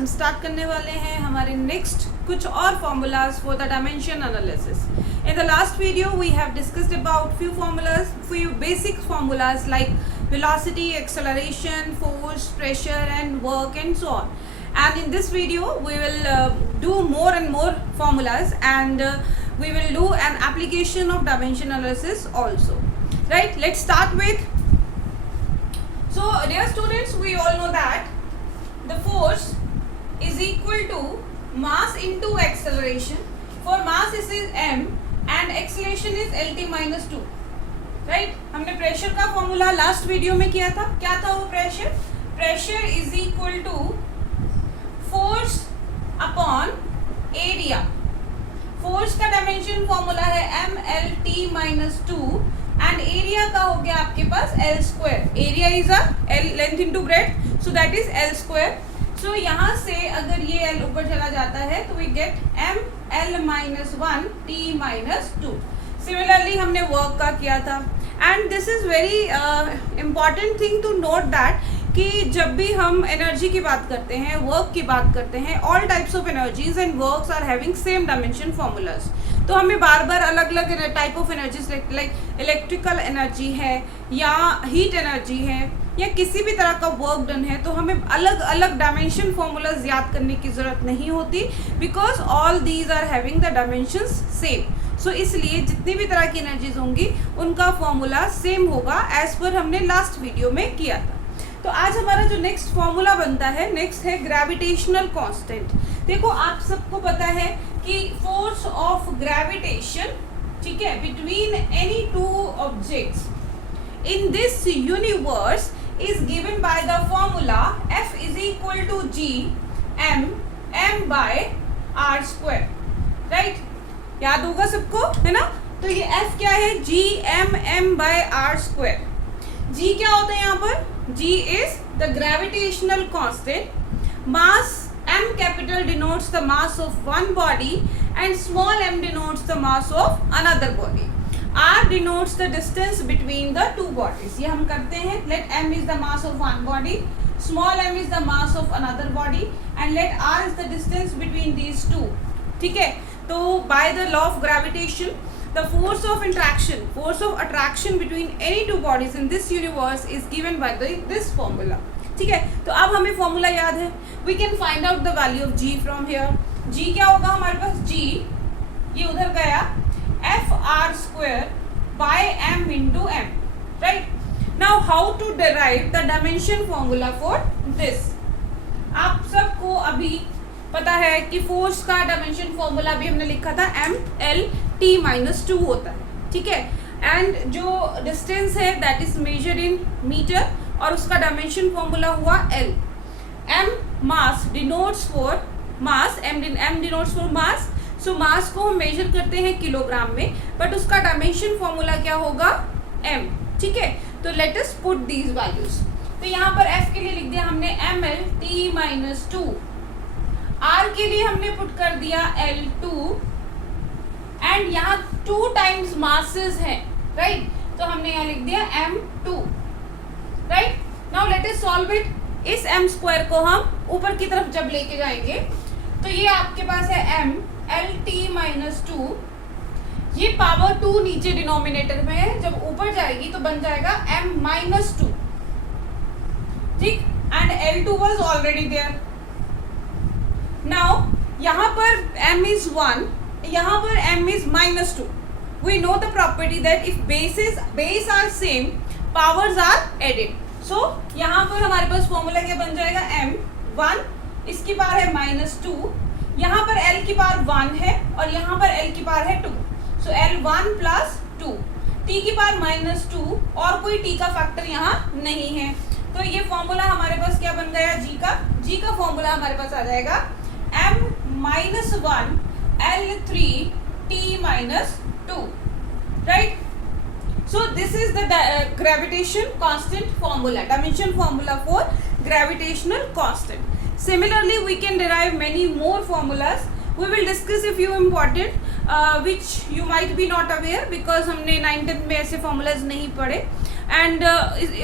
हम स्टार्ट करने वाले हैं हमारे नेक्स्ट कुछ और formulas for the dimension analysis. In the last video we have discussed about few basic formulas like velocity, acceleration, force, pressure and work and so on. And in this video we will do more and more formulas and we will do an application of dimension analysis also. Right, let's start with. So dear students, we all know that the force is equal to mass into acceleration. For mass this is m and acceleration is lt minus 2. Right, हमने pressure का formula last video में किया था. क्या था वो pressure? Pressure is equal to force upon area. Force का dimension formula है M L T minus 2 and area का हो गया आपके पास L square. Area is a L length into breadth, so that is L square. So यहाँ से अगर ये एल ऊपर चला जाता है तो we get M L minus 1 T minus 2. Similarly हमने वर्क का किया था and this is very important thing to note that कि जब भी हम एनर्जी की बात करते हैं, वर्क की बात करते हैं, all types of energies and works are having same dimension formulas. तो हमें बार बार अलग अलग type of energies like electrical energy है या हीट एनर्जी है या किसी भी तरह का वर्क डन है तो हमें अलग अलग डायमेंशन फॉर्मूलाज याद करने की ज़रूरत नहीं होती because all these are having the dimensions same. So इसलिए जितनी भी तरह की एनर्जीज होंगी उनका फॉर्मूला सेम होगा एज पर हमने लास्ट वीडियो में किया था. तो आज हमारा जो नेक्स्ट फॉर्मूला बनता है, नेक्स्ट है ग्रेविटेशनल कांस्टेंट. देखो आप सबको पता है कि फोर्स ऑफ ग्रेविटेशन, ठीक है, between any two objects in this universe is given by the formula F is equal to G m by r square. Right, याद होगा सबको, है ना. तो ये F क्या है? G m by r square. G क्या होता है यहाँ पर? G is the gravitational constant. Mass m capital denotes the mass of one body and small m denotes the mass of another body. R denotes the distance between the two bodies. ये हम करते हैं. Let m is the mass of one body, small m is the mass of another body and let r is the distance between these two. ठीक है. तो by the law of gravitation the force of attraction between any two bodies in this universe is given by this formula. ठीक है. तो अब हमें formula याद है. We can find out the value of G from here. G क्या होगा हमारे पास? G ये उधर गया F R square by m into m. Right? Now how to derive the dimension formula for this? आप सबको अभी पता है कि फोर्स का डायमेंशन फॉर्मूला भी हमने लिखा था एम एल टी माइनस 2 होता है. ठीक है. एंड जो डिस्टेंस है that is measured in metre और उसका डायमेंशन फॉर्मूला हुआ L. M mass denotes for mass, M denotes for mass. So mass को हम मेजर करते हैं किलोग्राम में बट उसका डायमेंशन फॉर्मूला क्या होगा? एम. ठीक है. तो let us put these values. तो यहाँ पर एफ के लिए लिख दिया हमने M L T minus 2. R के लिए हमने पुट कर दिया L2 एंड यहाँ 2 टाइम्स मासेस हैं. राइट, तो हमने यहाँ लिख दिया M2. Right, now let us solve it. इस m स्क्वायर को हम ऊपर की तरफ जब लेके जाएंगे तो ये आपके पास है m LT माइनस 2. ये पावर 2 नीचे डिनोमिनेटर में है, जब ऊपर जाएगी तो बन जाएगा m माइनस 2. ठीक, and L2 was already there. Now यहाँ पर m is 1, यहाँ पर m is minus 2. We know the property that if base are same, powers are added. So यहाँ पर हमारे पास फॉर्मूला क्या बन जाएगा? m 1, इसकी पावर है माइनस 2, यहाँ पर l की पावर 1 है और यहाँ पर l की पावर है 2. So l 1 प्लस 2, t की पावर माइनस 2 और कोई t का फैक्टर यहाँ नहीं है. तो ये फॉर्मूला हमारे पास क्या बन गया? g का फॉर्मूला हमारे पास आ जाएगा m minus 1 L3 T minus 2. Right? So this is the gravitation constant formula, dimension formula for gravitational constant. Similarly, we can derive many more formulas. We will discuss a few important which you might be not aware because हमने 9th में ऐसे formulas नहीं पढ़े. And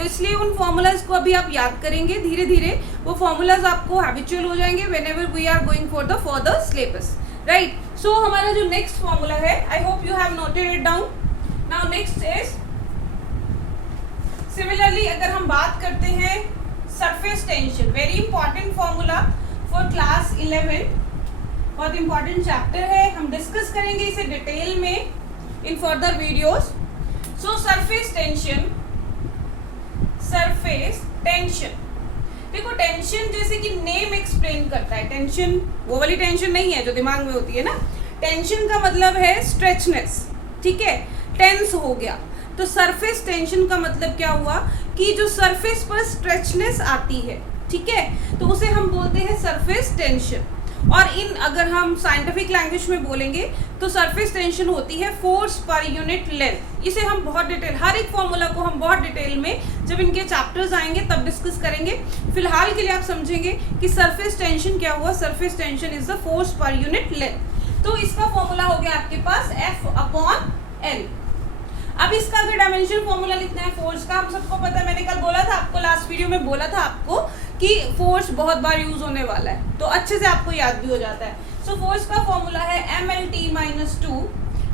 इसलिए उन formulas को अभी आप याद करेंगे, धीरे धीरे वो फॉर्मूलाज आपको हैबिचुअल हो जाएंगे whenever we are going for the further syllabus, right. So हमारा जो नेक्स्ट फॉर्मूला है, I hope you have noted it down. Now next is similarly अगर हम बात करते हैं surface tension, very important formula for class 11, बहुत important chapter है, हम डिस्कस करेंगे इसे डिटेल में in further videos. So surface tension, surface tension, देखो टेंशन जैसे कि नेम एक्सप्लेन करता है, टेंशन वो वाली टेंशन नहीं है जो दिमाग में होती है ना, टेंशन का मतलब है स्ट्रेचनेस, ठीक है, टेंस हो गया। तो सरफेस टेंशन का मतलब क्या हुआ कि जो सरफेस पर स्ट्रेचनेस आती है, ठीक है, तो उसे हम बोलते हैं सरफेस टेंशन। और इन अगर हम साइंटिफिक लैंग्वेज में बोलेंगे तो सरफेस टेंशन होती है फोर्स पर यूनिट लेंथ। इसे हम बहुत डिटेल, हर एक फॉर्मूला को हम बहुत डिटेल में जब इनके चैप्टर्स आएंगे तब डिस्कस करेंगे। फिलहाल के लिए आप समझेंगे कि सरफेस टेंशन क्या हुआ, surface tension is the force per unit length. तो इसका फॉर्मूला हो गया आपके पास F/L। अब इसका अगर डायमेंशन फॉर्मूला लिखना है फोर्स का, हम सबको पता है, मैंने कल बोला था आपको, लास्ट वीडियो में बोला था आपको कि फोर्स बहुत बार यूज होने वाला है, तो अच्छे से आपको याद भी हो जाता है। सो फोर्स का फॉर्मूला है mLT-2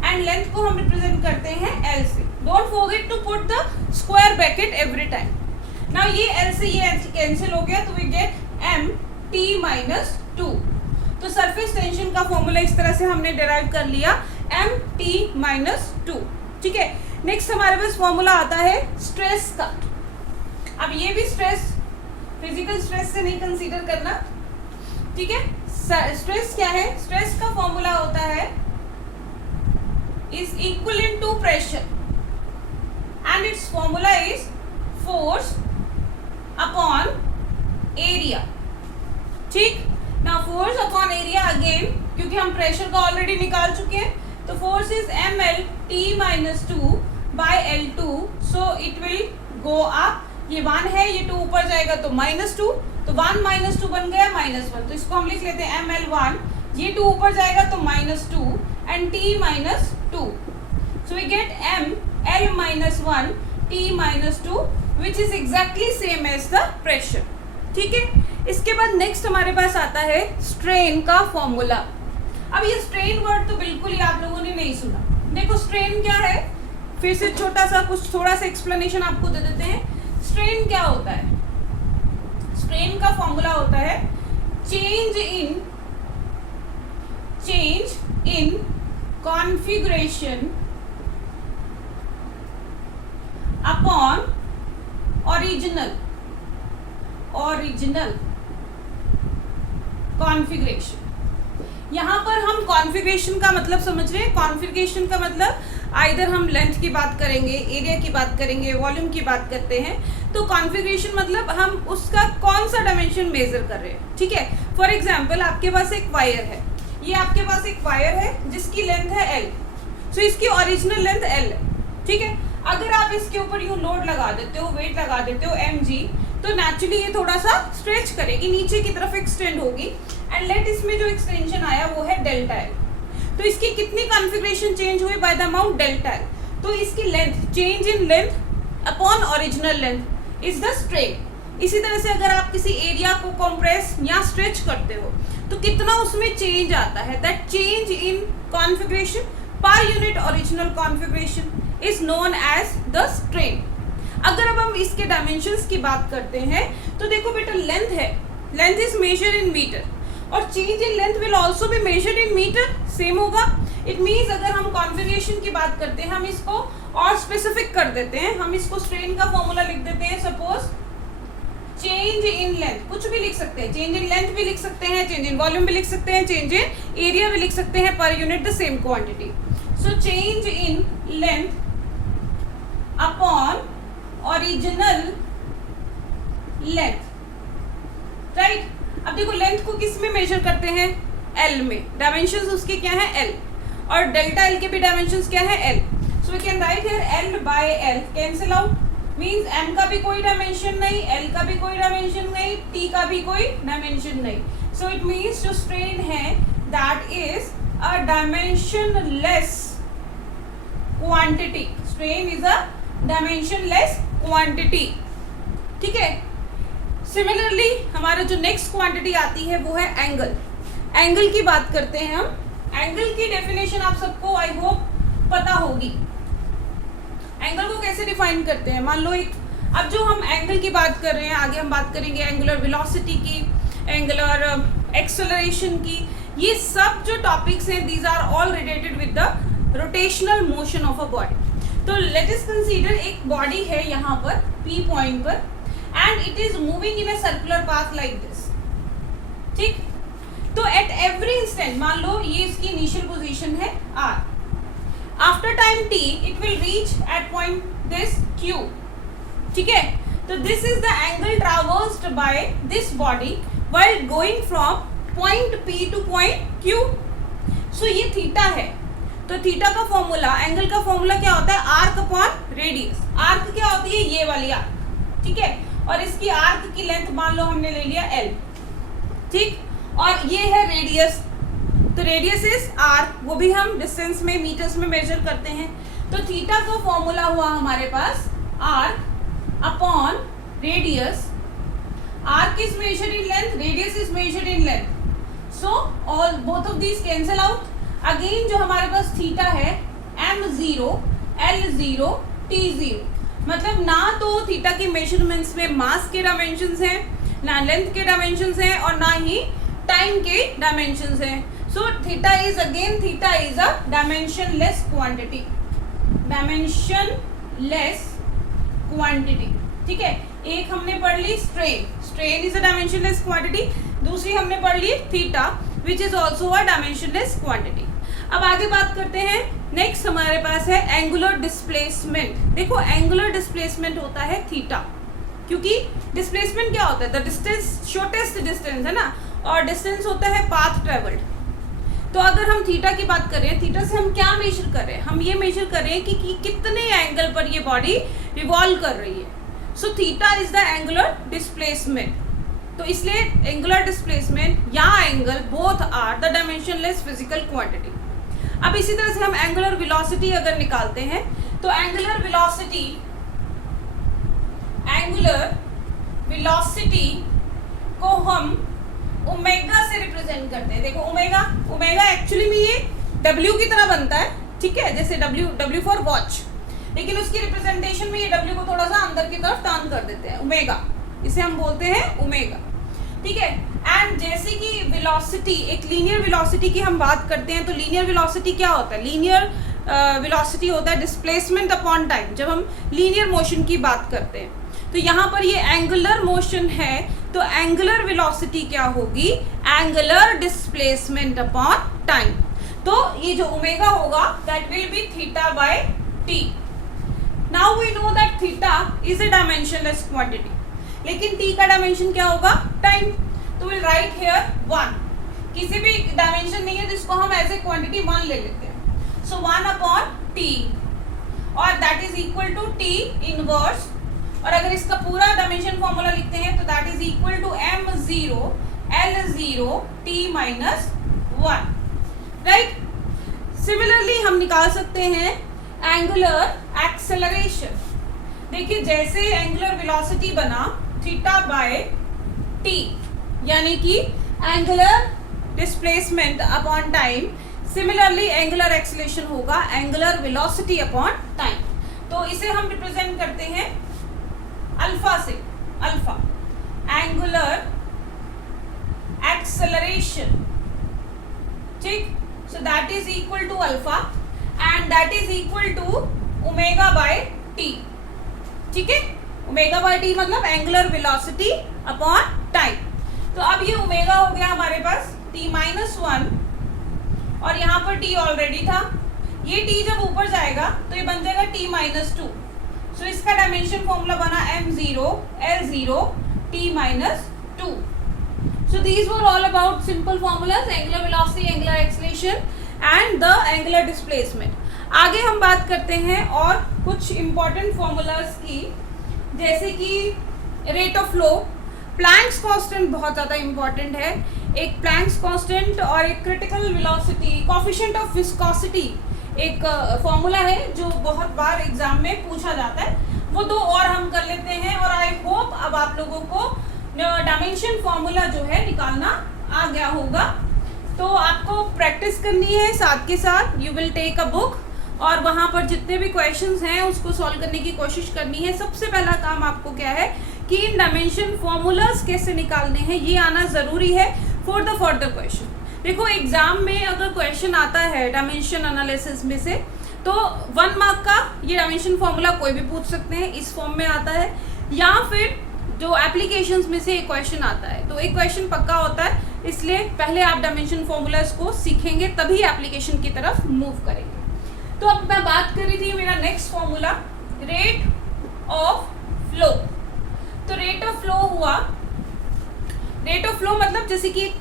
एंड लेंथ को हम रिप्रेजेंट करते हैं L से। Don't forget to put the square bracket every time. Now ये L से ये कैंसिल हो गया तो वी गेट MT-2। तो सरफेस टेंशन का फॉर्मूला इस तरह से हमने डिराइव कर लिया MT-2, ठीक है। नेक्स्ट हमारे पास फॉर्मूला आता है स्ट्रेस का। अब ये भी स्ट्रेस फिजिकल स्ट्रेस से नहीं कंसीडर करना, ठीक है। स्ट्रेस क्या है, स्ट्रेस का फॉर्मूला होता है is equivalent to pressure and its formula is force upon area, ठीक ना। फोर्स अपॉन एरिया अगेन, क्योंकि हम प्रेशर का ऑलरेडी निकाल चुके हैं, तो force is mLT-2 by L2, so it will go up. ये 1 है, ये 2 ऊपर जाएगा तो -2, तो 1 - 2 बन गया -1, तो इसको हम लिख लेते हैं mL1, ये 2 ऊपर जाएगा तो -2 and T-2, so we get mL-1 T-2 which is exactly same as the pressure, ठीक है। इसके बाद नेक्स्ट हमारे पास आता है स्ट्रेन का फॉर्मूला। अब ये स्ट्रेन वर्ड तो बिल्कुल ही आप लोगों ने नहीं सुना। देखो स्ट्रेन क्या है, फिर से छोटा सा कुछ थोड़ा सा एक्सप्लेनेशन आपको दे देते हैं। स्ट्रेन क्या होता है, स्ट्रेन का फॉर्मूला होता है change in configuration upon original configuration. यहाँ पर हम कॉन्फ़िगरेशन का मतलब समझ रहे हैं। कॉन्फ़िगरेशन का मतलब आइदर हम लेंथ की बात करेंगे, एरिया की बात करेंगे, वॉल्यूम की बात करते हैं। तो कॉन्फ़िगरेशन मतलब हम उसका कौन सा डायमेंशन मेजर कर रहे हैं, ठीक है। फॉर एग्जांपल आपके पास एक वायर है, ये आपके पास एक वायर है जिसकी लेंथ है L, सो इसकी ओरिजिनल लेंथ L है, ठीक है। अगर आप इसके ऊपर यूँ लोड लगा देते हो, वेट लगा देते हो mg, तो नेचुरली ये थोड़ा सा स्ट्रेच करेगी, नीचे की तरफ एक्सटेंड होगी एंड लेट इसमें जो एक्सटेंशन आया वो है डेल्टा L। तो इसकी कितनी कॉन्फ़िगरेशन चेंज हुई by the amount delta L, तो इसकी length, change in length upon original length is the strain. इसी तरह से अगर आप किसी एरिया को कंप्रेस या स्ट्रेच करते हो तो कितना उसमें चेंज आता है, that change in configuration per unit original configuration is known as the strain. अगर अब हम इसके डायमेंशंस की बात करते हैं तो देखो बेटा लेंथ है, length is measured in metre और change in length will also be measured in metre, same होगा। इट मीन्स अगर हम कॉन्फ़िगरेशन की बात करते हैं, हम इसको और स्पेसिफिक कर देते हैं, हम इसको स्ट्रेन का फॉर्मूला लिख देते हैं। सपोज चेंज इन लेंथ, कुछ भी लिख सकते हैं, चेंज इन लेंथ भी लिख सकते हैं, चेंज इन वॉल्यूम भी लिख सकते हैं, चेंज इन एरिया भी लिख सकते हैं, per unit the same quantity. So change in length upon original length, right. अब देखो लेंथ को किस में मेजर करते हैं, L में, डायमेंशंस उसके क्या है L, और डेल्टा L के भी डायमेंशंस क्या है L। So we can write here L by L, cancel out, means M का भी कोई डायमेंशन नहीं, L का भी कोई डायमेंशन नहीं, T का भी कोई डायमेंशन नहीं। सो इट मींस जो स्ट्रेन है that is a dimensionless quantity, strain is a dimensionless quantity, ठीक है। सिमिलरली हमारा जो नेक्स्ट क्वांटिटी आती है वो है एंगल। एंगल की बात करते हैं हम। एंगल की डेफिनेशन आप सबको आई होप पता होगी। एंगल को कैसे डिफाइन करते हैं, मान लो एक, अब जो हम एंगल की बात कर रहे हैं, आगे हम बात करेंगे एंगुलर वेलोसिटी की, एंगुलर एक्सेलरेशन की, ये सब जो टॉपिक्स हैं these are all related with the rotational motion of a body. तो लेट अस कंसीडर एक बॉडी है यहाँ पर P पॉइंट पर and it is moving in a circular path like this, ठीक। तो एट एवरी इंस्टेंट मान लो ये इसकी इनिशियल पोजीशन है R, after time t it will reach at point this Q, ठीक है। तो this is the angle traversed by this body while going from point P to point Q। So ये theta है। तो theta का formula, angle का formula क्या होता है, आर्क अपॉन रेडियस। आर्क क्या होती है, ये वाली आर्क, ठीक है। और इसकी आर्क की लेंथ मान लो हमने ले लिया L, ठीक। और ये है रेडियस, तो रेडियस इज r, वो भी हम डिस्टेंस में मीटर्स में मेजर करते हैं। तो थीटा का फॉर्मूला हुआ हमारे पास r upon radius. r is measured in length, radius is measured in length, so all both of these cancel out। Again जो हमारे पास थीटा है m0 l0 t0, मतलब ना तो थीटा की मेजरमेंट्स में मास के डायमेंशंस हैं, ना लेंथ के डायमेंशंस हैं, और ना ही टाइम के डायमेंशंस हैं। So theta is a dimensionless quantity, dimensionless quantity, ठीक है। एक हमने पढ़ ली strain, strain is a dimensionless quantity. दूसरी हमने पढ़ ली theta which is also a dimensionless quantity. अब आगे बात करते हैं, नेक्स्ट हमारे पास है एंगुलर डिस्प्लेसमेंट। देखो एंगुलर डिस्प्लेसमेंट होता है थीटा, क्योंकि डिस्प्लेसमेंट क्या होता है, द डिस्टेंस, शॉर्टेस्ट डिस्टेंस है ना, और डिस्टेंस होता है पाथ ट्रेवल्ड। तो अगर हम थीटा की बात कर रहे हैं, थीटा से हम क्या मेजर कर रहे हैं, हम ये मेजर कर रहे हैं कि कितने एंगल पर ये बॉडी रिवॉल्व कर रही है। So theta is the angular displacement. तो इसलिए एंगुलर डिस्प्लेसमेंट या angle both are the dimensionless physical quantity. अब इसी तरह से हम एंगुलर वेलोसिटी अगर निकालते हैं, तो एंगुलर वेलोसिटी को हम ओमेगा से रिप्रेजेंट करते हैं। देखो ओमेगा एक्चुअली में ये W की तरह बनता है, ठीक है, जैसे W फॉर वॉच, लेकिन उसकी रिप्रेजेंटेशन में ये W को थोड़ा सा अंदर की तरफ टर्न कर देते हैं, ओमेगा, इसे हम बोलते हैं ओमेगा, ठीक है। एंड जैसे कि वेलोसिटी, एक लीनियर वेलोसिटी की हम बात करते हैं, तो लीनियर वेलोसिटी क्या होता है, लीनियर वेलोसिटी होता है डिस्प्लेसमेंट अपॉन टाइम, जब हम लीनियर मोशन की बात करते हैं। तो यहाँ पर ये एंगुलर मोशन है, तो एंगुलर वेलोसिटी क्या होगी, एंगुलर डिस्प्लेसमेंट अपॉन टाइम। तो ये जो ओमेगा होगा that will be theta by T. Now we know that theta is a dimensionless quantity, लेकिन टी का डायमेंशन क्या होगा, टाइम। तो विल राइट हियर 1, किसी भी डायमेंशन नहीं है जिसको हम एज ए क्वांटिटी 1 ले लेते हैं। सो 1 अपॉन टी, और that is equal to T inverse, और अगर इसका पूरा डायमेंशन फॉर्मूला लिखते हैं तो that is equal to m0 l0 t minus 1, right. Similarly हम निकाल सकते हैं एंगुलर एक्सेलरेशन। देखिए जैसे एंगुलर वेलोसिटी बना थीटा बाय टी, यानी कि angular displacement upon time, similarly angular acceleration होगा एंगुलर वेलोसिटी अपॉन टाइम। तो इसे हम रिप्रेजेंट करते हैं अल्फा से, अल्फा एंगुलर एक्सेलरेशन, ठीक। So that is equal to alpha and that is equal to omega by T, ठीक है। ओमेगा बाय टी मतलब एंगुलर वेलोसिटी अपॉन टाइम। तो अब ये ओमेगा हो गया हमारे पास t माइनस 1, और यहाँ पर t ऑलरेडी था, ये t जब ऊपर जाएगा तो ये बन जाएगा t माइनस 2। सो इसका डायमेंशन फॉर्मूला बना m0 l0 t minus 2। So these were all about simple formulas, angular velocity, angular acceleration and the angular displacement. आगे हम बात करते हैं और कुछ important formulas की, जैसे कि rate of flow, Planck's constant बहुत ज़्यादा important है। एक Planck's constant और एक critical velocity, coefficient of viscosity एक फॉर्मूला है जो बहुत बार एग्जाम में पूछा जाता है। वो दो और हम कर लेते हैं और आई होप अब आप लोगों को डायमेंशन फॉर्मूला जो है निकालना आ गया होगा। तो आपको प्रैक्टिस करनी है, साथ के साथ you will take a book और वहाँ पर जितने भी क्वेश्चंस हैं उसको सॉल्व करने की कोशिश करनी है। सबसे पहला काम आपको क्या है कि इन डायमेंशन फॉर्मूलाज कैसे निकालने हैं ये आना ज़रूरी है फॉर द फर्दर क्वेश्चन। देखो एग्जाम में अगर क्वेश्चन आता है डायमेंशन एनालिसिस में से तो 1 मार्क का ये डायमेंशन फॉर्मूला कोई भी पूछ सकते हैं, इस फॉर्म में आता है, या फिर जो एप्लीकेशंस में से एक क्वेश्चन आता है। तो एक क्वेश्चन पक्का होता है, इसलिए पहले आप डायमेंशन फॉर्मूलाज को सीखेंगे तभी एप्लीकेशन की तरफ मूव करेंगे। तो अब मैं बात कर रही थी मेरा next formula rate of flow. तो रेट ऑफ फ्लो हुआ, रेट ऑफ फ्लो मतलब जैसे कि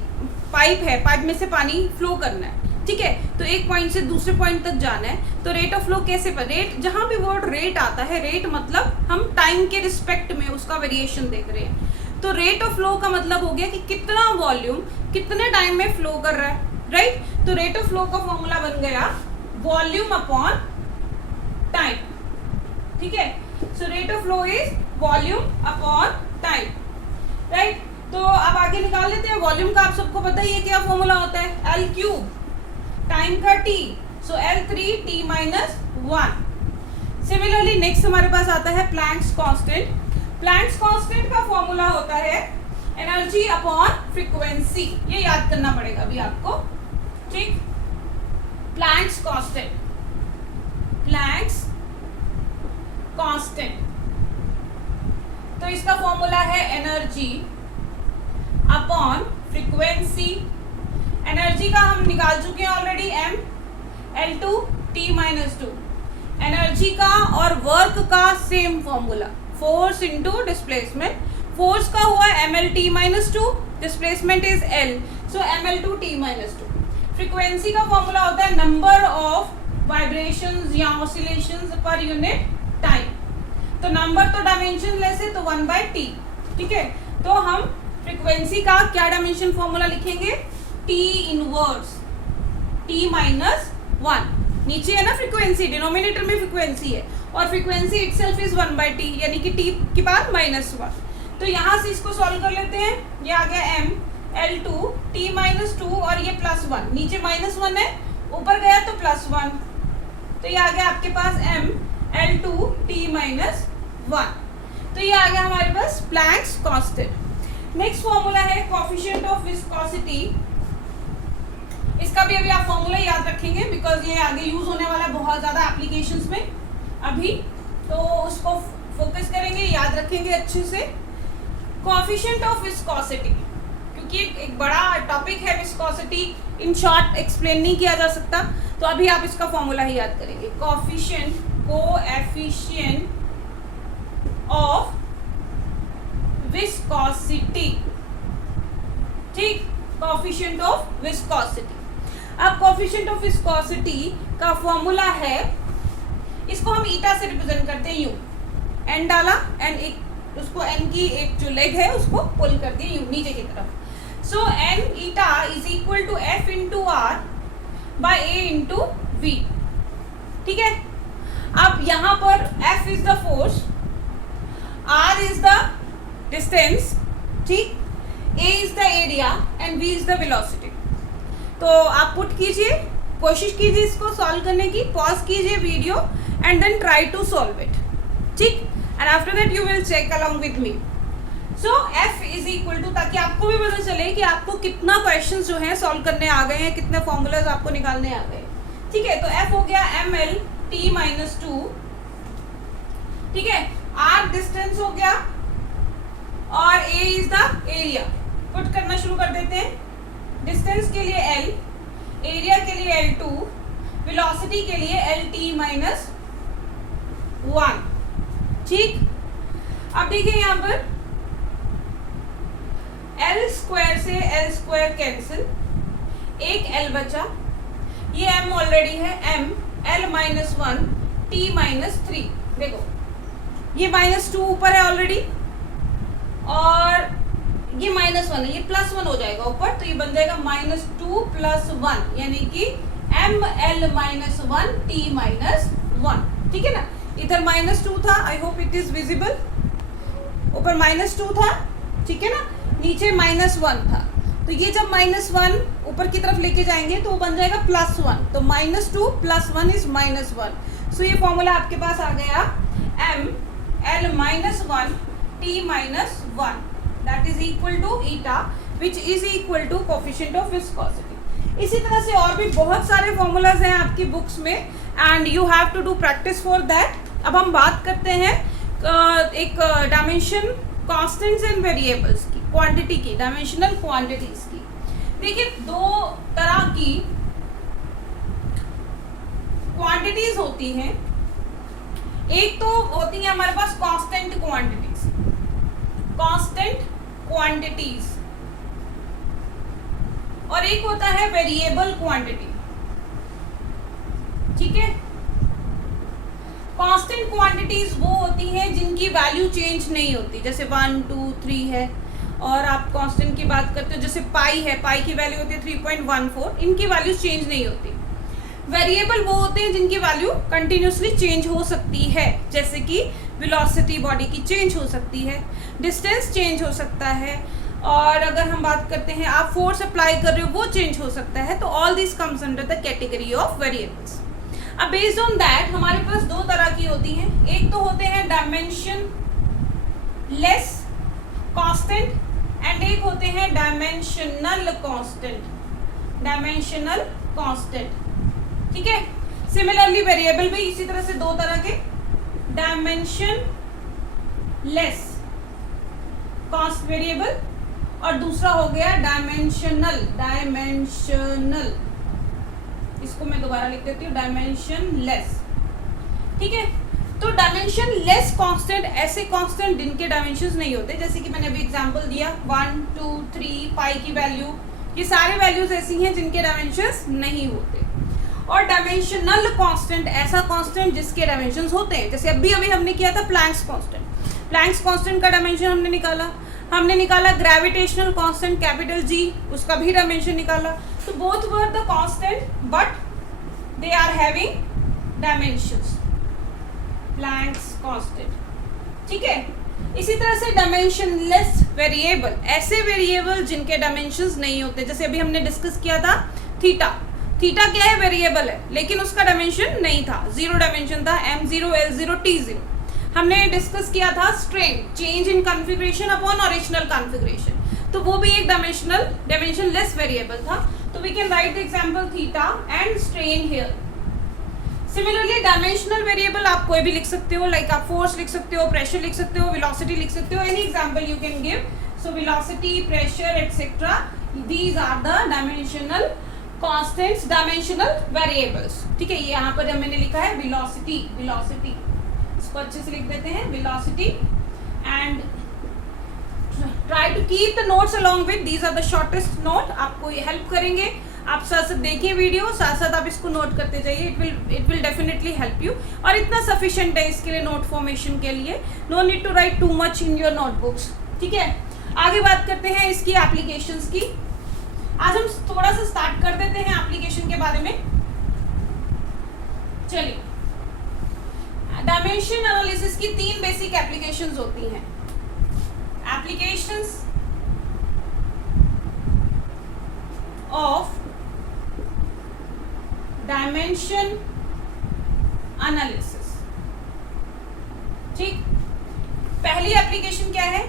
पाइप है, पाइप में से पानी फ्लो करना है, ठीक है, तो एक पॉइंट से दूसरे पॉइंट तक जाना है। तो रेट ऑफ फ्लो कैसे पर रेट, जहां भी वर्ड रेट आता है, रेट मतलब हम टाइम के रिस्पेक्ट में उसका वेरिएशन देख रहे हैं। तो रेट ऑफ फ्लो का मतलब हो गया कि कितना वॉल्यूम कितने टाइम में फ्लो कर रहा है, राइट। तो रेट ऑफ फ्लो का फॉर्मूला बन गया वॉल्यूम अपॉन टाइम, ठीक है। So rate of flow is volume upon time, right. तो अब आगे निकाल लेते हैं वॉल्यूम का। आप सबको पता ही है क्या फॉर्मूला होता है, एल क्यूब, टाइम का टी, सो L3 T-1। सिमिलरली नेक्स्ट हमारे पास आता है प्लैंक्स कांस्टेंट। प्लैंक्स कांस्टेंट का फॉर्मूला होता है एनर्जी अपॉन फ्रीक्वेंसी, ये याद करना पड़ेगा अभी आपको, ठीक। प्लैंक्स कांस्टेंट, प्लैंक्स कांस्टेंट, तो इसका फॉर्मूला है एनर्जी अपॉन फ्रीक्वेंसी। एनर्जी का हम निकाल चुके हैं already, M L2 T-2। Energy का और वर्क का same formula, force into displacement. Force का हुआ ML-T-2, displacement is L, so ML2 T-2। Frequency का फॉर्मूला होता है नंबर ऑफ वाइब्रेशंस या ऑसिलेशंस पर यूनिट टाइम। तो नंबर तो डायमेंशन लेस है तो 1/T, ठीक है। तो हम फ्रीक्वेंसी का क्या डायमेंशन फॉर्मूला लिखेंगे, T इनवर्स T-1। नीचे है ना फ्रीक्वेंसी, डिनोमिनेटर में फ्रीक्वेंसी है और फ्रीक्वेंसी इटसेल्फ इज 1/T, यानी कि T की पावर -1। तो यहाँ से इसको सॉल्व कर लेते हैं, ये आ गया M L2 T-2 और ये +1, नीचे -1 है, ऊपर गया तो +1, तो ये आ गया आपके पास M L2 T-1। तो ये आ गया हमारे पास प्लैंक्स कांस्टेंट। नेक्स्ट फॉर्मूला है कोएफिशिएंट ऑफ विस्कोसिटी। इसका भी अभी आप फॉर्मूला याद रखेंगे बिकॉज ये आगे यूज होने वाला है बहुत ज़्यादा एप्लीकेशंस में अभी, तो उसको फोकस करेंगे, याद रखेंगे अच्छे से। कोएफिशिएंट ऑफ विस्कोसिटी, क्योंकि एक बड़ा टॉपिक है विस्कोसिटी, इन शॉर्ट एक्सप्लेन नहीं किया जा सकता, तो अभी आप इसका फॉर्मूला ही याद करेंगे। कोएफिशिएंट ऑफ विस्कोसिटी, ठीक, कोएफिशिएंट ऑफ विस्कोसिटी। अब कोएफिशिएंट ऑफ विस्कोसिटी का फॉर्मूला है, इसको हम ईटा से रिप्रेजेंट करते हैं, यू एन डाला, एन एक उसको एन की एक जो लेग है उसको पुल कर दिया यू नीचे की तरफ। So n eta is equal to F into r by A into v, ठीक है। अब यहाँ पर F is the force, r is the distance, ठीक, A is the area and v is the velocity. तो आप पुट कीजिए, कोशिश कीजिए इसको सॉल्व करने की, पॉज कीजिए video and then try to solve it, ठीक, and after that you will check along with me. So F is equal to, ताकि आपको भी पता चले कि आपको कितना क्वेश्चन जो है सॉल्व करने आ गए हैं, कितने फॉर्मूलाज आपको निकालने आ गए, ठीक है। तो एफ हो गया ML-T-2, ठीक है, आर डिस्टेंस हो गया और ए इज द एरिया। पुट करना शुरू कर देते हैं, डिस्टेंस के लिए L, एरिया के लिए L2, वेलोसिटी के लिए L-T-1, ठीक। अब देखिए यहाँ पर L स्क्वायर से L स्क्वायर कैंसिल, एक L बचा, ये M ऑलरेडी है, M L-1 T-3, देखो ये -2 ऊपर है ऑलरेडी और ये -1 है, ये +1 हो जाएगा ऊपर, तो ये बन जाएगा -2 + 1, यानी कि ML-1 T-1, ठीक है ना। इधर -2 था, I hope it is visible, ऊपर -2 था, ठीक है ना, नीचे -1 था, तो ये जब -1 ऊपर की तरफ लेके जाएंगे तो वो बन जाएगा +1, तो -2 + 1 इज -1। सो ये फॉर्मूला आपके पास आ गया ml - 1 t - 1 that is equal to eta which is equal to coefficient of viscosity. इसी तरह से और भी बहुत सारे फॉर्मूलाज हैं आपकी बुक्स में and you have to do practice for that. अब हम बात करते हैं एक डायमेंशन कांस्टेंट्स एंड वेरिएबल्स की, क्वांटिटी की, डायमेंशनल क्वांटिटीज की। देखिए दो तरह की क्वांटिटीज होती हैं, एक तो होती है हमारे पास कांस्टेंट क्वांटिटीज, कांस्टेंट क्वांटिटीज, और एक होता है वेरिएबल क्वांटिटी, ठीक है। कांस्टेंट क्वांटिटीज वो होती हैं जिनकी वैल्यू चेंज नहीं होती, जैसे 1 2 3 है, और आप कांस्टेंट की बात करते हो जैसे पाई है, पाई की वैल्यू होती है 3.14, इनकी वैल्यू चेंज नहीं होती। वेरिएबल वो होते हैं जिनकी वैल्यू कंटिन्यूसली चेंज हो सकती है, जैसे कि वेलोसिटी बॉडी की चेंज हो सकती है, डिस्टेंस चेंज हो सकता है, और अगर हम बात करते हैं आप फोर्स अप्लाई कर रहे हो वो चेंज हो सकता है। तो all this comes under the category of variables. अब बेस्ड ऑन दैट हमारे पास दो तरह की होती हैं, एक तो होते हैं डायमेंशन लेस कांस्टेंट एंड एक होते हैं डायमेंशनल कांस्टेंट, डायमेंशनल कांस्टेंट, ठीक है। सिमिलरली वेरिएबल भी इसी तरह से दो तरह के, डायमेंशन लेस कांस्ट वेरिएबल और दूसरा हो गया डायमेंशनल, डायमेंशनल, इसको मैं दोबारा लिख देती हूँ, डायमेंशन लेस, ठीक है। तो डायमेंशन लेस कांस्टेंट ऐसे कांस्टेंट जिनके डायमेंशंस नहीं होते, जैसे कि मैंने अभी एग्जांपल दिया 1 2 3 पाई की वैल्यू, ये सारे वैल्यूज ऐसी हैं जिनके डायमेंशंस नहीं होते। और डायमेंशनल कांस्टेंट ऐसा कांस्टेंट जिसके डायमेंशंस होते हैं, जैसे अभी अभी हमने किया था प्लैंक्स कांस्टेंट। प्लैंक्स कांस्टेंट का डायमेंशन हमने निकाला ग्रेविटेशनल कांस्टेंट कैपिटल G, उसका भी डायमेंशन निकाला। तो both were the constant but they are having dimensions, Planck's constant, ठीक है। इसी तरह से डायमेंशनलेस वेरिएबल, ऐसे वेरिएबल जिनके डायमेंशंस नहीं होते, जैसे अभी हमने डिस्कस किया था थीटा। थीटा क्या है, वेरिएबल है, लेकिन उसका डायमेंशन नहीं था, 0 डायमेंशन था, m0 l0 t0। हमने डिस्कस किया था strain, change in configuration upon original configuration, तो वो भी एक डायमेंशनलेस वेरिएबल था। तो we can write the example theta and strain here. Similarly dimensional variable आप कोई भी लिख सकते हो, लाइक आप फोर्स लिख सकते हो, प्रेशर लिख सकते हो, वेलोसिटी लिख सकते हो, any example you can give. So velocity, pressure etcetera, these are the dimensional constants, dimensional variables, ठीक है। ये यहाँ पर जब मैंने लिखा है वेलोसिटी, वेलोसिटी इसको अच्छे से लिख देते हैं, velocity, and try to keep the notes along with, these are the shortest note, आपको ये हेल्प करेंगे। आप साथ साथ देखिए वीडियो, साथ साथ आप इसको नोट करते जाइए, it will definitely help you, और इतना सफिशिएंट है इसके लिए नोट फॉर्मेशन के लिए। No need to write too much in your notebooks, ठीक है। आगे बात करते हैं इसकी एप्लीकेशंस की। आज हम थोड़ा सा स्टार्ट कर देते हैं एप्लीकेशन के बारे में। चलिए, डायमेंशन एनालिसिस की 3 बेसिक एप्लीकेशंस होती हैं। एप्लीकेशंस ऑफ डायमेंशन एनालिसिस, ठीक। पहली एप्लीकेशन क्या है,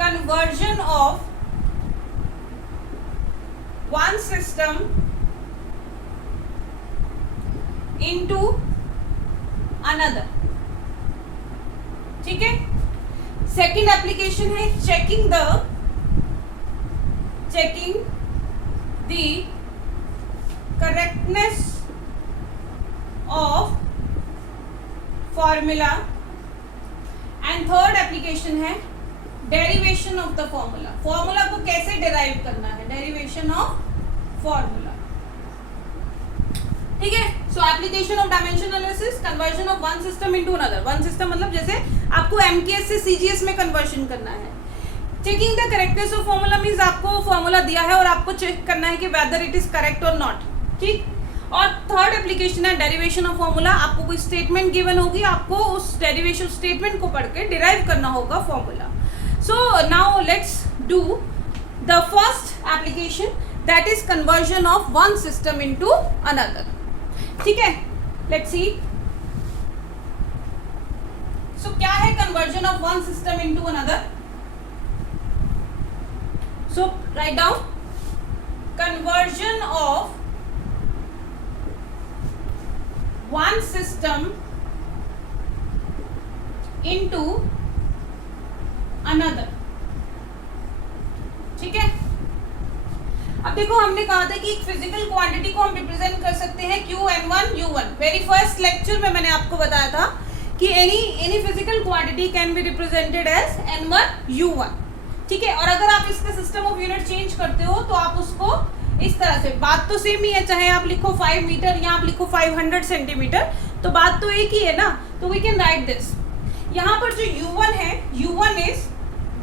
conversion of one system into another, ठीक है। सेकेंड एप्लीकेशन है checking the correctness of formula, and third application है derivation of the formula, formula को कैसे डिराइव करना है, डेरिवेशन ऑफ फॉर्मूला, ठीक है। सो application of dimension analysis, conversion of one system into another. One system मतलब जैसे आपको एमकेएस से सीजीएस में कन्वर्जन करना है। Checking the correctness of formula means आपको फॉर्मूला दिया है और आपको चेक करना है कि वेदर इट इज करेक्ट और नॉट, ठीक। और थर्ड एप्लीकेशन है डेरिवेशन ऑफ फॉर्मूला। आपको कोई स्टेटमेंट गिवन होगी, आपको उस डेरिवेशन स्टेटमेंट को पढ़ के डिराइव करना होगा formula. So now let's do the first application, that is conversion of one system into another. ठीक है, लेट्स सी। सो क्या है conversion of one system into another? So write down, conversion of one system into another। ठीक है, अब देखो हमने कहा था कि एक फिजिकल क्वांटिटी को हम रिप्रेजेंट कर सकते हैं Qn1 U1। Very first lecture में मैंने आपको बताया था कि any physical quantity can be represented as N1 U1। ठीक है, और अगर आप इसका सिस्टम ऑफ यूनिट चेंज करते हो तो आप उसको इस तरह से, बात तो सेम ही है, चाहे आप लिखो 5 मीटर या आप लिखो 500 सेंटीमीटर, तो बात तो एक ही है ना। तो वी कैन राइट दिस। यहाँ पर जो U1 है, U1 is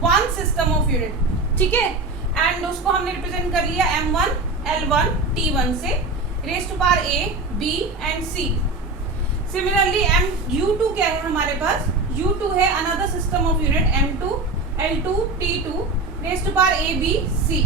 one system of unit. ठीक है, एंड उसको हमने रिप्रेजेंट कर लिया M1 L1 T1 से, raise to power A B and C। Similarly U2 क्या है हमारे पास? U2 है another system of unit M2 L2 T2 raise to power A B C।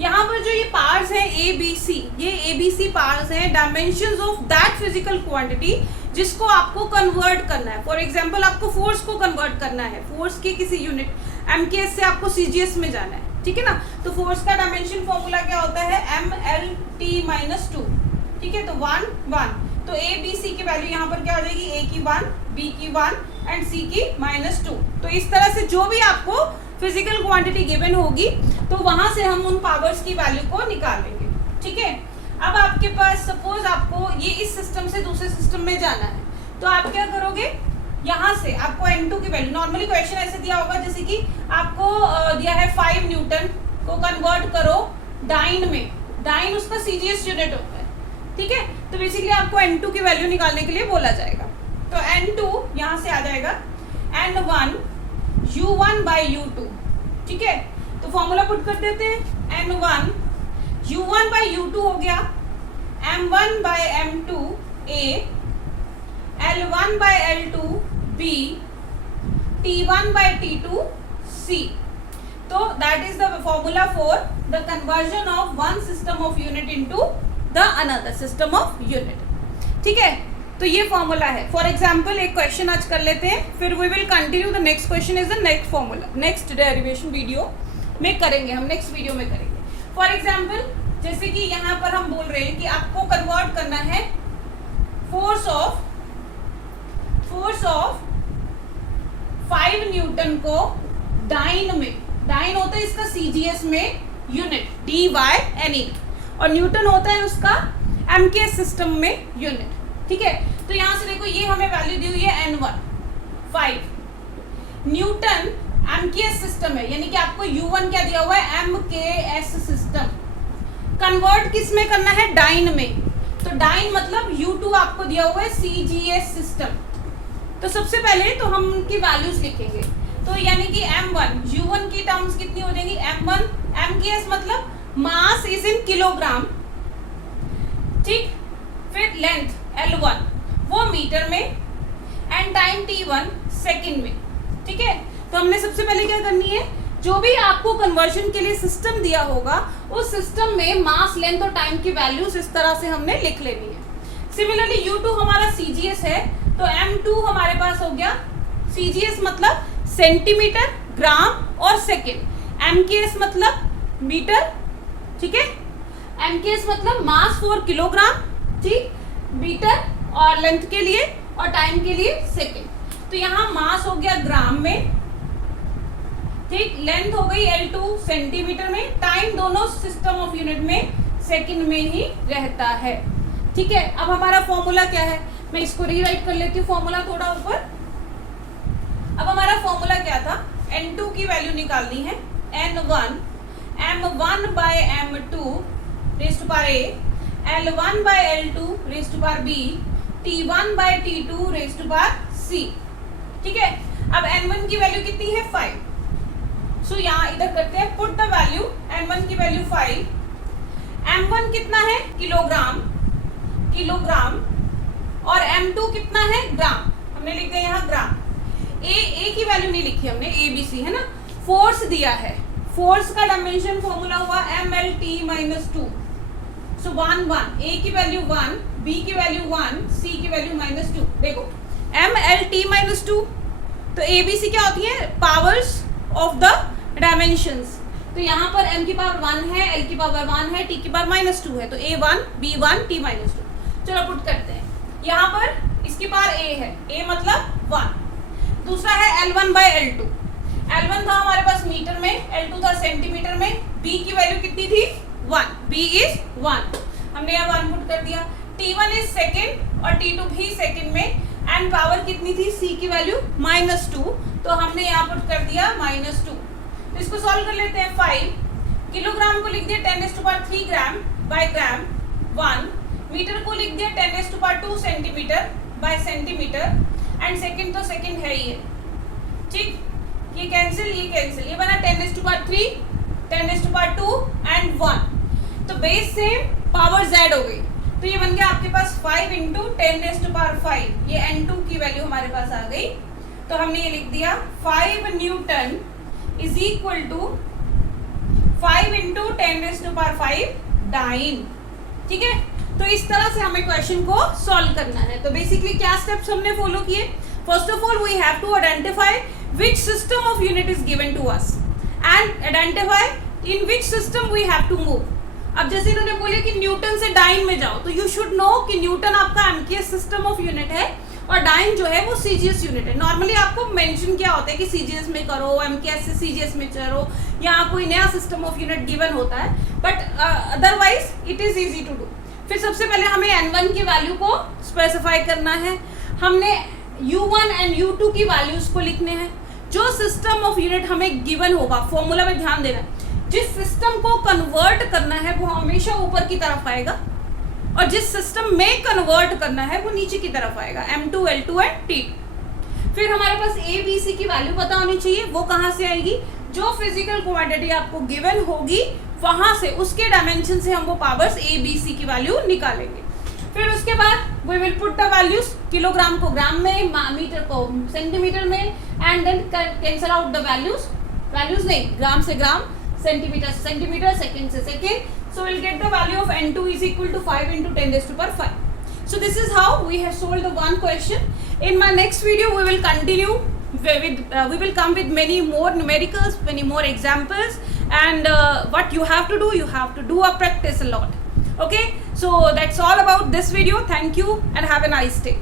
यहाँ पर जो ये पार्ट्स हैं A B C, ये A B C पार्ट्स हैं dimensions of that physical quantity जिसको आपको कन्वर्ट करना है। फॉर एग्जांपल आपको फोर्स को कन्वर्ट करना है, फोर्स के किसी यूनिट MKS से आपको CGS में जाना है। ठीक है ना, तो फोर्स का डायमेंशन फॉर्मूला क्या होता है? MLT-2। ठीक है, तो 1 1, तो A B C की वैल्यू यहाँ पर क्या हो जाएगी? A की 1, B की 1 एंड C की -2। तो इस तरह से जो भी आपको फिजिकल क्वांटिटी गिवन होगी तो वहां से हम उन पावर्स की वैल्यू को निकाल लेंगे। ठीक है, अब आपके पास सपोज आपको ये इस सिस्टम से दूसरे सिस्टम में जाना है, तो आप क्या करोगे? यहाँ से आपको N2 की वैल्यू, नॉर्मली क्वेश्चन ऐसे दिया होगा जैसे कि आपको दिया है 5 न्यूटन को कन्वर्ट करो डाइन में, डाइन उसका CGS यूनिट होता है। ठीक है, तो बेसिकली आपको N2 की वैल्यू निकालने के लिए बोला जाएगा। तो N2 यहाँ से आ जाएगा N1 U1 by U2। ठीक है, तो फॉर्मूला पुट कर देते हैं। N1 U1 by U2 हो गया M1 by M2 A, L1 by L2 B, T1 by T2 C। तो that is the formula for the conversion of one system of unit into the another system of unit. ठीक है, तो ये formula है। For example एक question आज कर लेते हैं, फिर we will continue the next question is the next formula, next derivation video में करेंगे, हम नेक्स्ट वीडियो में करेंगे। फॉर एग्जाम्पल जैसे कि यहाँ पर हम बोल रहे हैं कि आपको कन्वर्ट करना है फोर्स ऑफ 5 न्यूटन को डाइन में, डाइन होता है इसका CGS में यूनिट DY/NE और न्यूटन होता है उसका MKS सिस्टम में यूनिट। ठीक है, तो यहाँ से देखो ये हमें वैल्यू दी हुई है N1 5 न्यूटन MKS सिस्टम है, यानी कि आपको U1 क्या दिया हुआ है? MKS system. कन्वर्ट किस में करना है? डाइन में। तो डाइन मतलब U2 आपको दिया हुआ है CGS सिस्टम। तो सबसे पहले तो हम उनकी वैल्यूज लिखेंगे, तो यानी कि M1 U1 की टर्म्स कितनी हो जाएगी? M1 MKS मतलब मास इज इन किलोग्राम। ठीक, फिर लेंथ L1 वो मीटर में एंड टाइम T1 सेकंड में। ठीक है, तो हमने सबसे पहले क्या करनी है? जो भी आपको कन्वर्जन के लिए सिस्टम दिया होगा उस सिस्टम में मास, लेंथ और टाइम की वैल्यूज इस तरह से हमने लिख लेनी है। सिमिलरली U2 हमारा CGS है, तो M2 हमारे पास हो गया CGS मतलब सेंटीमीटर, ग्राम और सेकेंड, MKS मतलब मीटर। ठीक है, MKS मतलब मास फॉर किलोग्राम, ठीक, मीटर और लेंथ के लिए और टाइम के लिए सेकेंड। तो यहाँ मास हो गया ग्राम में, ठीक, लेंथ हो गई L2 सेंटीमीटर में, टाइम दोनों सिस्टम ऑफ यूनिट में सेकंड में ही रहता है। ठीक है, अब हमारा फॉर्मूला क्या है? मैं इसको रीराइट कर लेती हूँ फॉर्मूला थोड़ा ऊपर। अब हमारा फॉर्मूला क्या था? N2 की वैल्यू निकालनी है N1 M1 by M2 raise to power A, L1 by L2 raise to power B, T1 by T2 raise to power C। ठीक है, अब N1 की वैल्यू कितनी है? 5। सो यहाँ इधर करते हैं पुट द वैल्यू, N1 की वैल्यू 5, M1 कितना है? किलोग्राम, किलोग्राम और m2 कितना है ग्राम, हमने लिख दिया यहाँ ग्राम। ए की वैल्यू नहीं लिखी हमने, ABC है ना। फोर्स दिया है, फोर्स का डायमेंशन फॉर्मूला हुआ MLT-2, सो 1 1, ए की वैल्यू 1, बी की वैल्यू 1, सी की वैल्यू -2। देखो MLT-2, तो ABC क्या होती है, पावर्स ऑफ द डायमेंशंस। तो यहाँ पर m की पावर 1 है, l की पावर 1 है, t की पावर -2 है, तो A1 B1 t-2। चलो पुट करते हैं। यहाँ पर इसकी पावर a है, a मतलब 1। दूसरा है L1/L2, L1 था हमारे पास मीटर में, L2 था सेंटीमीटर में, b की वैल्यू कितनी थी 1, b इज 1, हमने यहाँ 1 पुट कर दिया। t1 इज सेकेंड और t2 भी सेकेंड में, एंड पावर कितनी थी c की वैल्यू -2, तो हमने यहाँ पुट कर दिया -2। तो इसको सॉल्व कर लेते हैं। 5 किलोग्राम को लिख दिया 10⁻³ ग्राम बाय ग्राम 1, मीटर को लिख दिया 10⁻² centimetre bye centimetre, and second तो सेकंड है ही है, ठीक। ये कैंसिल, ये बना 10⁻³ 10⁻² एंड 1, तो बेस से पावर z हो गई, तो ये बन गया आपके पास 5 × 10⁵, ये n2 की वैल्यू हमारे पास आ गई। तो हमने ये लिख दिया 5 newton is equal to 5 × 10⁵ dyne, ठीक है। तो इस तरह से हमें क्वेश्चन को सॉल्व करना है। तो बेसिकली क्या स्टेप्स हमने फॉलो किए। First of all we have to identify which system of unit is given to us and identify in which system we have to move. अब जैसे इन्होंने बोले कि न्यूटन से डाइन में जाओ, तो यू शुड नो कि न्यूटन आपका एमकेएस सिस्टम ऑफ यूनिट है और डाइन जो है वो सीजीएस यूनिट है। नॉर्मली आपको मेंशन क्या होता है कि सीजीएस में करो, एमकेएस से सीजीएस में चलो, या कोई नया सिस्टम ऑफ यूनिट गिवन होता है, but otherwise it is easy to do. फिर सबसे पहले हमें n1 की वैल्यू को स्पेसिफाई करना है, हमने u1 एंड u2 की वैल्यूज को लिखने हैं। जो सिस्टम ऑफ यूनिट हमें गिवन होगा, फॉर्मूला में ध्यान देना, जिस सिस्टम को कन्वर्ट करना है वो हमेशा ऊपर की तरफ आएगा, और जिस सिस्टम में कन्वर्ट करना है वो नीचे की तरफ आएगा, m2 l2 एंड t2। फिर हमारे पास a b c की वैल्यू पता होनी चाहिए, वो कहाँ से आएगी, जो फिजिकल क्वांटिटी आपको गिवन होगी वहां से, उसके डायमेंशन से हम वो पावर्स a b c की वैल्यू निकालेंगे। फिर उसके बाद we will put the values, kilogram को ग्राम में, मीटर को सेंटीमीटर में, and then cancel out the values नहीं, ग्राम से ग्राम, सेंटीमीटर से सेंटीमीटर, सेकेंड से second, so we'll get the value of n2 is equal to 5 × 10⁵. So this is how we have solved the one question. In my next video we will continue with we will come with many more numericals, many more examples, and what you have to do a practice a lot. Okay, so that's all about this video. Thank you and have a nice day.